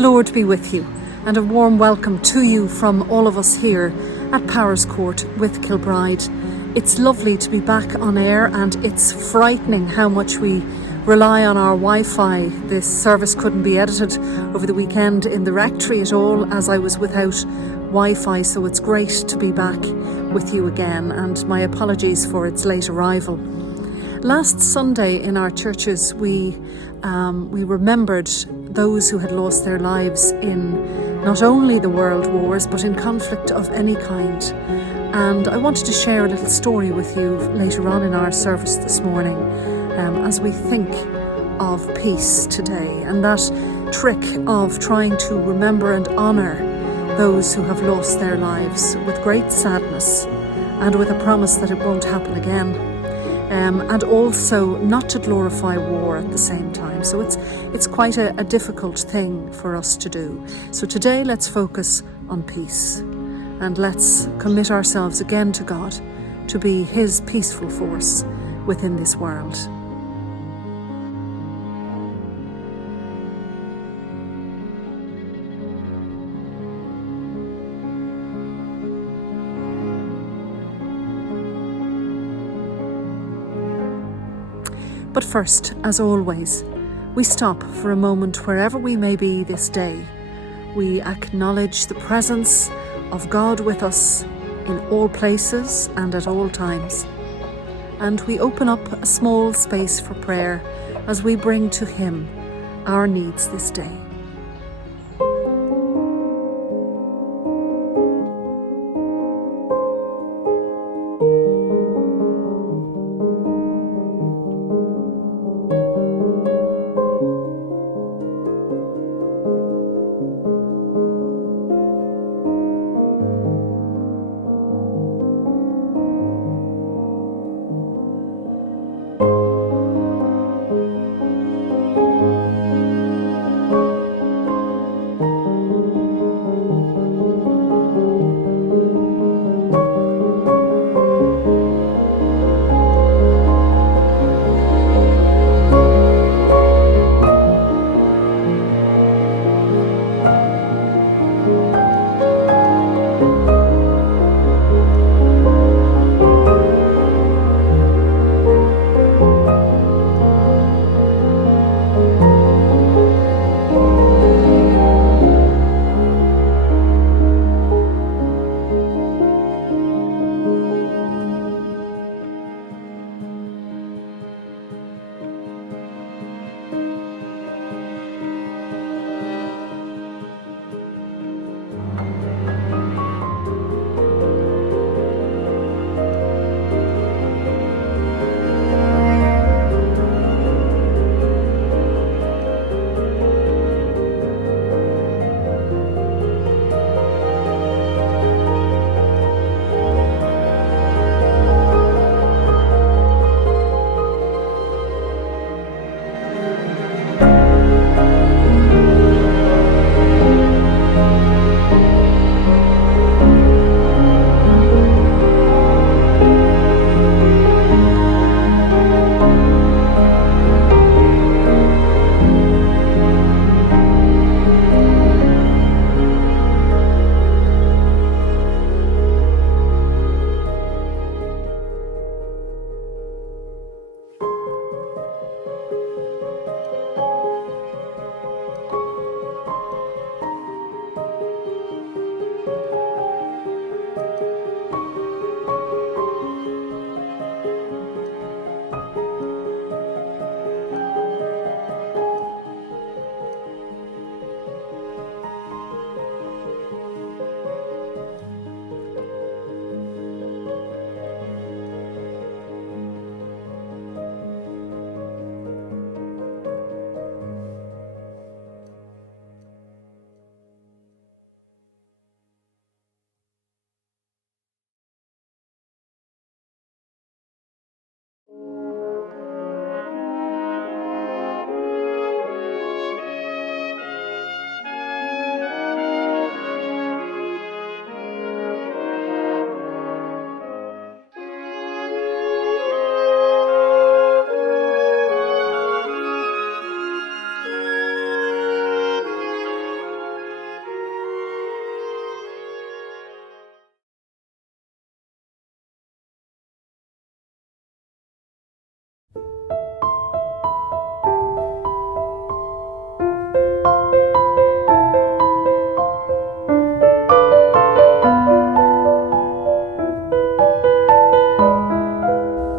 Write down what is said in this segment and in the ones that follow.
The Lord be with you, and a warm welcome to you from all of us here at Powerscourt with Kilbride. It's lovely to be back on air, and it's frightening how much we rely on our Wi-Fi. This service couldn't be edited over the weekend in the rectory at all, as I was without Wi-Fi, so it's great to be back with you again, and my apologies for its late arrival. Last Sunday in our churches we remembered those who had lost their lives in not only the world wars but in conflict of any kind. And I wanted to share a little story with you later on in our service this morning as we think of peace today, and that trick of trying to remember and honour those who have lost their lives with great sadness and with a promise that it won't happen again. And also not to glorify war at the same time. So it's quite a difficult thing for us to do. So today let's focus on peace, and let's commit ourselves again to God to be His peaceful force within this world. But first, as always, we stop for a moment wherever we may be this day. We acknowledge the presence of God with us in all places and at all times. And we open up a small space for prayer as we bring to Him our needs this day.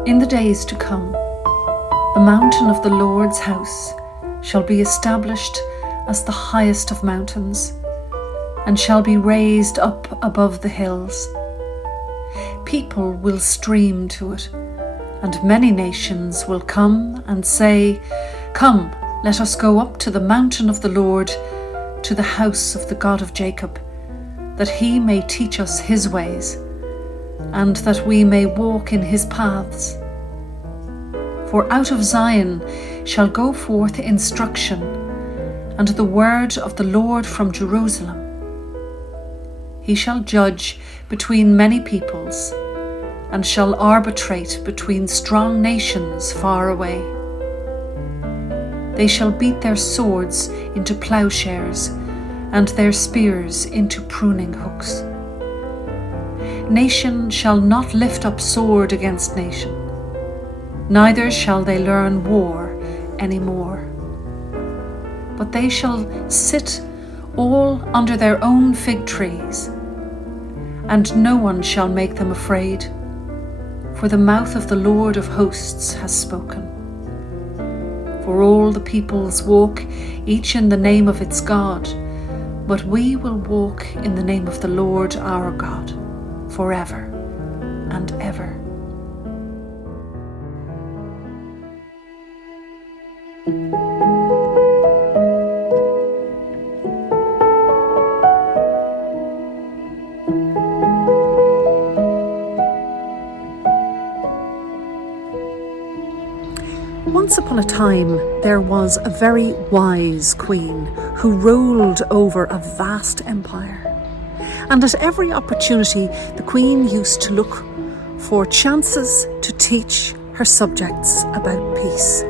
In the days to come, the mountain of the Lord's house shall be established as the highest of mountains, and shall be raised up above the hills. People will stream to it, and many nations will come and say, "Come, let us go up to the mountain of the Lord, to the house of the God of Jacob, that he may teach us his ways, and that we may walk in his paths. For out of Zion shall go forth instruction, and the word of the Lord from Jerusalem. He shall judge between many peoples, and shall arbitrate between strong nations far away. They shall beat their swords into plowshares, and their spears into pruning hooks. Nation shall not lift up sword against nation, neither shall they learn war any more. But they shall sit all under their own fig trees, and no one shall make them afraid, for the mouth of the Lord of hosts has spoken. For all the peoples walk, each in the name of its God, but we will walk in the name of the Lord our God, forever and ever. Once upon a time, there was a very wise queen who ruled over a vast empire. And at every opportunity, the queen used to look for chances to teach her subjects about peace.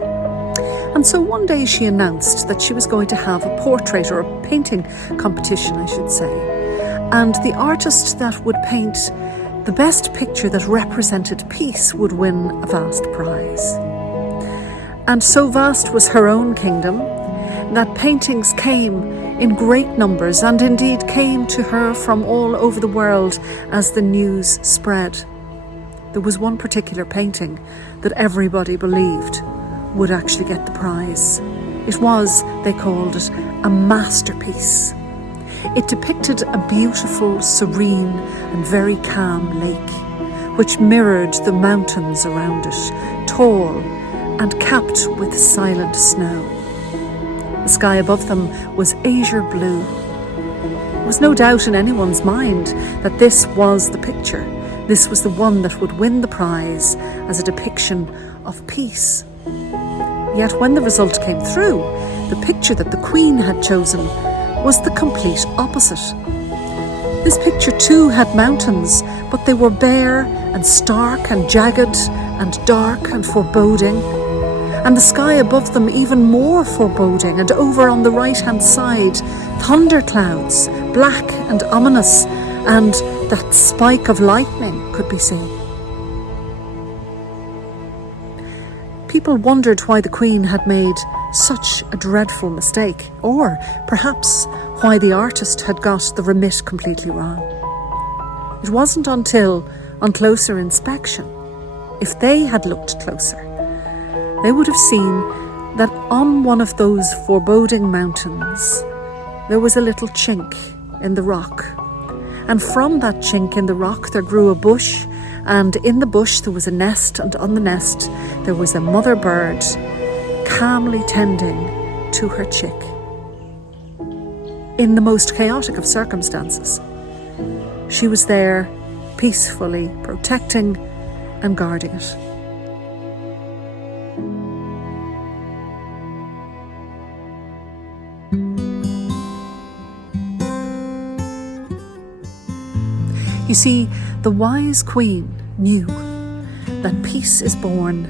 And so one day she announced that she was going to have a portrait, or a painting competition, I should say. And the artist that would paint the best picture that represented peace would win a vast prize. And so vast was her own kingdom that paintings came in great numbers, and indeed came to her from all over the world as the news spread. There was one particular painting that everybody believed would actually get the prize. It was, they called it, a masterpiece. It depicted a beautiful, serene and very calm lake, which mirrored the mountains around it, tall and capped with silent snow. The sky above them was azure blue. There was no doubt in anyone's mind that this was the picture. This was the one that would win the prize as a depiction of peace. Yet when the result came through, the picture that the Queen had chosen was the complete opposite. This picture too had mountains, but they were bare and stark and jagged and dark and foreboding, and the sky above them even more foreboding, and over on the right-hand side, thunderclouds, black and ominous, and that spike of lightning could be seen. People wondered why the Queen had made such a dreadful mistake, or perhaps why the artist had got the remit completely wrong. It wasn't until, on closer inspection, if they had looked closer, they would have seen that on one of those foreboding mountains there was a little chink in the rock, and from that chink in the rock there grew a bush, and in the bush there was a nest, and on the nest there was a mother bird calmly tending to her chick. In the most chaotic of circumstances, she was there peacefully protecting and guarding it. You see, the wise queen knew that peace is born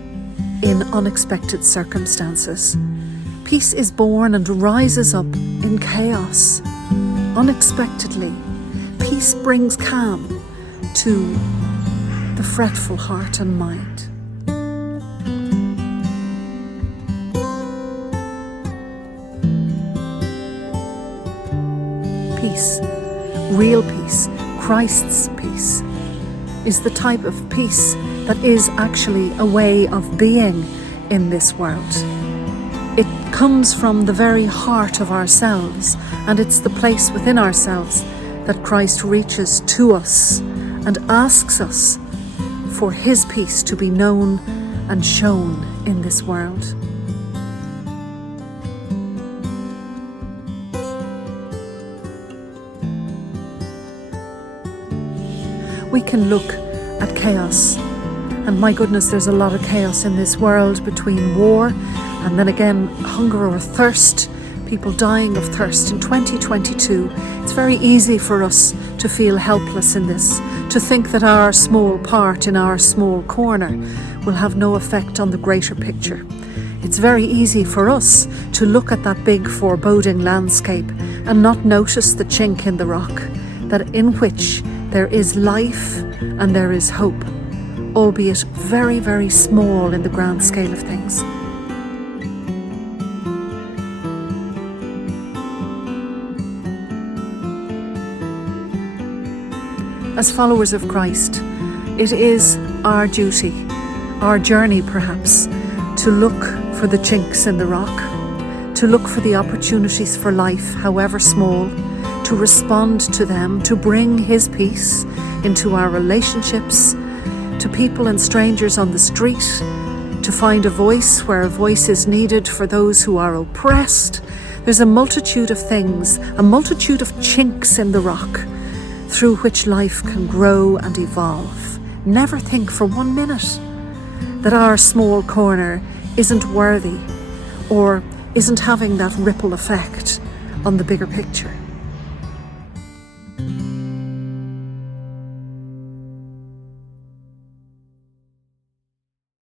in unexpected circumstances. Peace is born and rises up in chaos, unexpectedly. Peace brings calm to the fretful heart and mind. Peace, real peace, Christ's peace, is the type of peace that is actually a way of being in this world. It comes from the very heart of ourselves, and it's the place within ourselves that Christ reaches to us and asks us for his peace to be known and shown in this world. We can look at chaos, and my goodness, there's a lot of chaos in this world, between war and then again hunger or thirst, people dying of thirst in 2022. It's very easy for us to feel helpless in this, to think that our small part in our small corner will have no effect on the greater picture. It's very easy for us to look at that big foreboding landscape and not notice the chink in the rock, that in which there is life and there is hope, albeit very, very small in the grand scale of things. As followers of Christ, it is our duty, our journey perhaps, to look for the chinks in the rock, to look for the opportunities for life, however small, to respond to them, to bring his peace into our relationships, to people and strangers on the street, to find a voice where a voice is needed for those who are oppressed. There's a multitude of things, a multitude of chinks in the rock through which life can grow and evolve. Never think for 1 minute that our small corner isn't worthy or isn't having that ripple effect on the bigger picture.